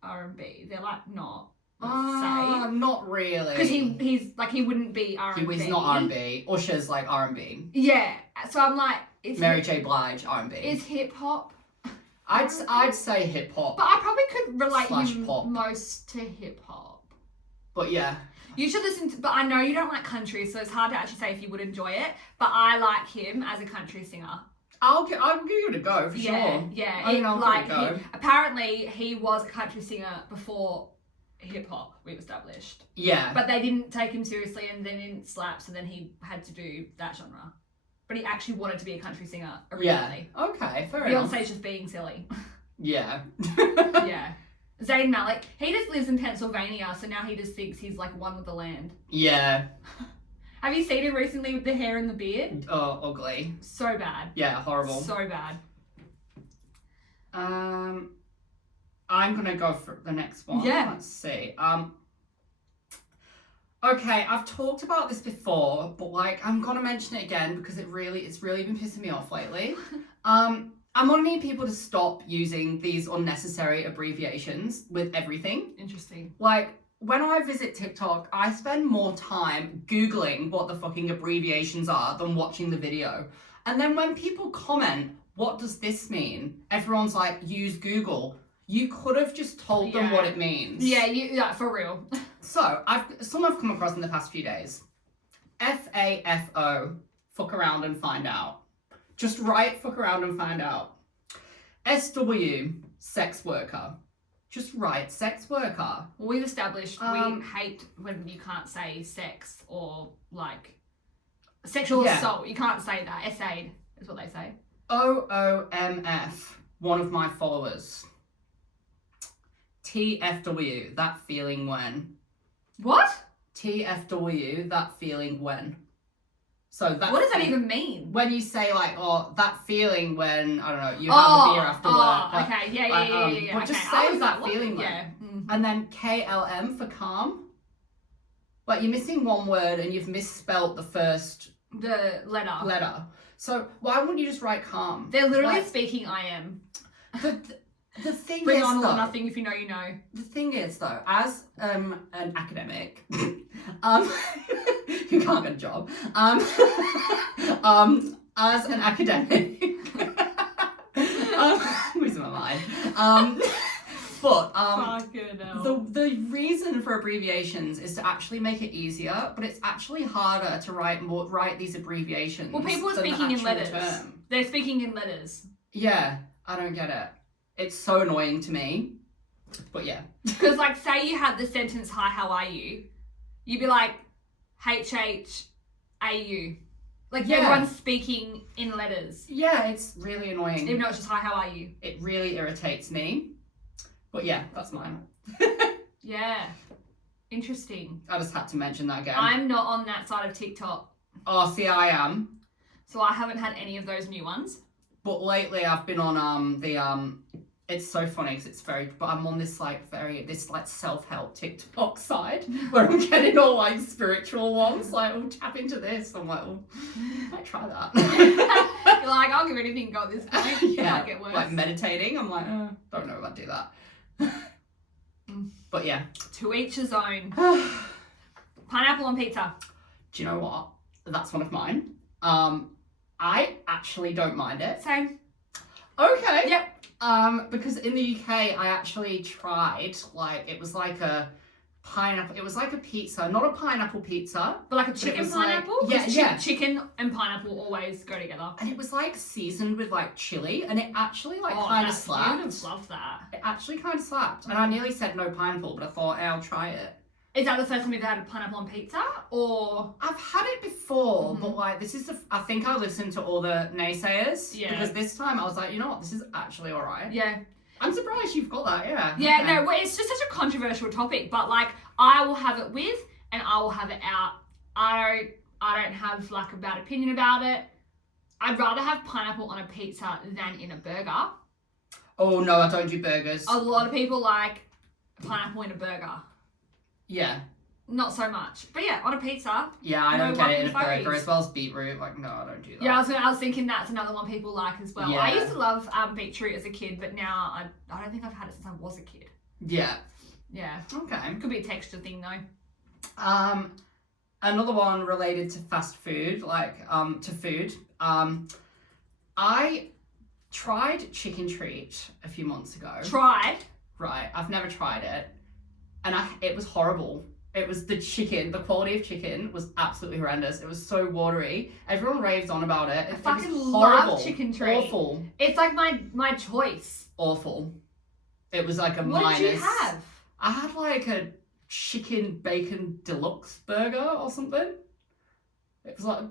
R&B, they're like not the same. Not really. Because he's like he wouldn't be R&B. He's not R&B. Usher's like R&B. Yeah, so I'm like, Mary J. Blige R&B. Is hip hop? I'd say hip hop. But I probably could relate him pop. most to hip hop. But yeah. You should listen to, but I know you don't like country, so it's hard to actually say if you would enjoy it. But I like him as a country singer. I'll give it a go for sure. Yeah, I'll give it a go. Apparently, he was a country singer before hip hop we established. Yeah. But they didn't take him seriously, and they didn't slap, so then he had to do that genre. But he actually wanted to be a country singer originally. Yeah. Okay, fair enough. Beyonce's just being silly. Yeah. Yeah. Zayn Malik, he just lives in Pennsylvania, so now he just thinks he's like one with the land. Yeah. Have you seen him recently with the hair and the beard? Oh, ugly. So bad. Yeah, horrible. So bad. I'm gonna go for the next one. Yeah. Let's see. Okay, I've talked about this before, but like I'm gonna mention it again because it's really been pissing me off lately. I'm gonna need people to stop using these unnecessary abbreviations with everything. Interesting. Like, when I visit TikTok, I spend more time Googling what the fucking abbreviations are than watching the video. And then when people comment, what does this mean? Everyone's like, use Google. You could have just told them what it means. Yeah, for real. So, some I've come across in the past few days. FAFO, fuck around and find out. Just write fuck around and find out. SW, sex worker. Just write sex worker. Well, we've established we hate when you can't say sex or like sexual assault. You can't say that. SA'd is what they say. OOMF, one of my followers. TFW, that feeling when. What? TFW, that feeling when. So that. What does that even mean? When you say like, oh, that feeling when, I don't know, you have a beer after work. Oh, okay, yeah. But just say that feeling when. Yeah. And then KLM for calm. Like you're missing one word and you've misspelt the first letter. So why wouldn't you just write calm? They're literally speaking I am. The thing Bring is, on though, or nothing if you know you know. The thing is, though, as an academic, you can't get a job. As an academic, losing my mind. The reason for abbreviations is to actually make it easier, but it's actually harder to write these abbreviations. Well, people are speaking in letters. Term. They're speaking in letters. Yeah, I don't get it. It's so annoying to me. But yeah. Because like say you had the sentence, hi, how are you? You'd be like, HHAU. Like everyone's speaking in letters. Yeah, it's really annoying. Even though it's just, hi, how are you? It really irritates me. But yeah, that's mine. Yeah. Interesting. I just had to mention that again. I'm not on that side of TikTok. Oh, see, I am. So I haven't had any of those new ones. But lately I've been on it's so funny because but I'm on this self-help TikTok side where I'm getting all like spiritual ones, like, oh, tap into this. I'm like, oh, I might try that. You're like, I'll give anything a go at this point. Yeah, might get worse. like meditating. I'm like, don't know if I'd do that. But yeah. To each his own. Pineapple on pizza. Do you know what? That's one of mine. I actually don't mind it. Same. Okay. Yep. Because in the UK, I actually tried, like, it was like a pineapple, it was like a pizza, not a pineapple pizza. But like a chicken pineapple? Like, yeah. Chicken and pineapple always go together. And it was like seasoned with like chili, and it actually like kind of slapped. I would have loved that. It actually kind of slapped. And I nearly said no pineapple, but I thought, I'll try it. Is that the first time you've had a pineapple on pizza, or? I've had it before, but like this is I think I listened to all the naysayers. Yeah. Because this time I was like, you know what, this is actually alright. Yeah. I'm surprised you've got that, yeah. Yeah, okay. no, it's just such a controversial topic, but like I will have it with and I will have it out. I don't have like a bad opinion about it. I'd rather have pineapple on a pizza than in a burger. Oh no, I don't do burgers. A lot of people like pineapple in a burger. Yeah. Not so much. But yeah, on a pizza. Yeah, I don't No get it in a fucking burger as well as beetroot. Like, no, I don't do that. Yeah, I was thinking that's another one people like as well. Yeah. I used to love beetroot as a kid, but now I don't think I've had it since I was a kid. Yeah. Yeah. Okay. Could be a texture thing though. Another one related to fast food, to food. I tried chicken treat a few months ago. Tried? Right. I've never tried it. And it was horrible. It was the chicken, the quality of chicken was absolutely horrendous. It was so watery. Everyone raves on about it. I fucking was horrible. love chicken treat. Awful. It's like my choice. Awful. It was like a What minus. did you have? I had like a chicken bacon deluxe burger or something. It was like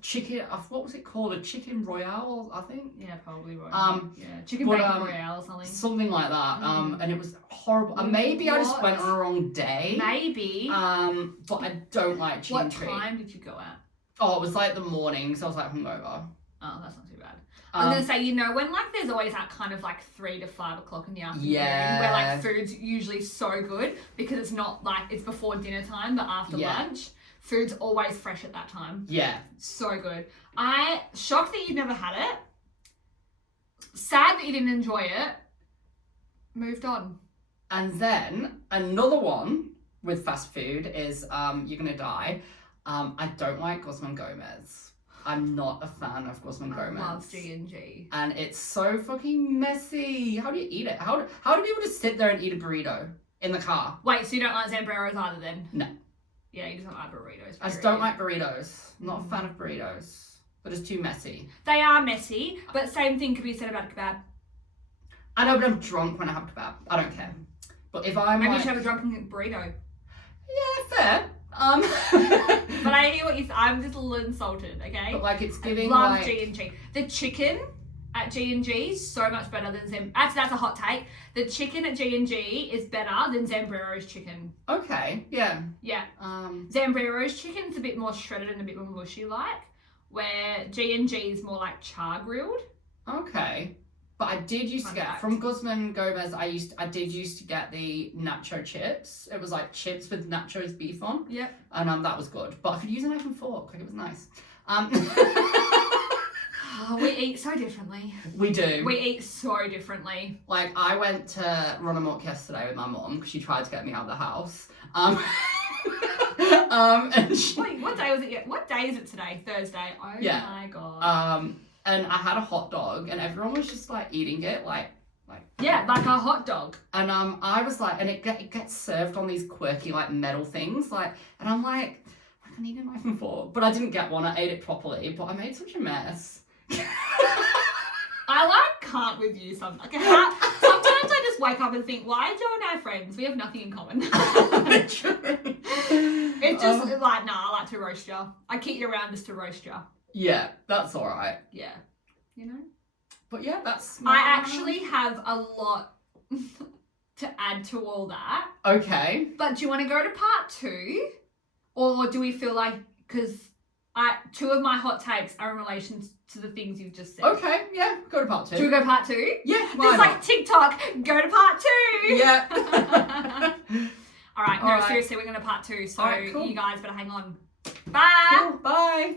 chicken. What was it called? A chicken royale, I think. Yeah, probably royale. Chicken bacon royale or something. Something like that. And it was horrible. Maybe I just went on a wrong day. Maybe. But I don't like chicken treat. What time did you go at? Oh, it was like the morning, so I was like hungover. Oh, that's not too bad. I was gonna say, when like there's always that kind of like 3 to 5 o'clock in the afternoon where like food's usually so good because it's not like it's before dinner time but after lunch. Food's always fresh at that time. Yeah. So good. Shocked that you'd never had it. Sad that you didn't enjoy it. Moved on. And then another one with fast food is you're gonna die. I don't like Guzman Gomez. I'm not a fan of Guzman Gomez. I love G&G. And it's so fucking messy. How do you eat it? How do people just sit there and eat a burrito in the car? Wait, so you don't like Zambreros either then? No. Yeah, you just don't like burritos. I just don't like burritos. I'm not a fan of burritos. They're just too messy. They are messy, but same thing could be said about a kebab. I know, but I'm drunk when I have kebab. I don't care. But if I'm Maybe you should have a drunken burrito. Yeah, fair. But I hear what you say. I'm just a little insulted, okay? But like it's giving I love G&G. The chicken at G&G is so much better than Zem. Actually, that's a hot take. The chicken at G&G is better than Zambrero's chicken. Okay, yeah. Yeah. Zambrero's chicken's a bit more shredded and a bit more mushy like, where G&G is more like char grilled. Okay. But I did used to get from Guzman Gomez. I did used to get the nacho chips. It was like chips with nachos beef on. Yeah. And that was good. But I could use a knife and fork. Like it was nice. We eat so differently. We do. We eat so differently. Like I went to run amok yesterday with my mum because she tried to get me out of the house. And Wait, what day was it? What day is it today? Thursday. Oh my god. And I had a hot dog, and everyone was just like eating it, like a hot dog. And I was like, and it gets served on these quirky like metal things, like, and I'm like I need a knife and fork, but I didn't get one. I ate it properly, but I made such a mess. I can't with you sometimes. Sometimes I just wake up and think, why are Joe and I friends? We have nothing in common. It's just like, nah, I like to roast you. I keep you around just to roast you. Yeah, that's all right. Yeah, But yeah, that's. I actually have a lot to add to all that. Okay. But do you want to go to part 2, or do we feel like because 2 of my hot takes are in relation to the things you've just said? Okay, yeah, go to part 2. Should we go part 2? Yeah, it's like TikTok. Go to part 2. Yeah. All right. Seriously, we're going to part 2. So all right, cool. You guys better hang on. Bye. Cool, bye.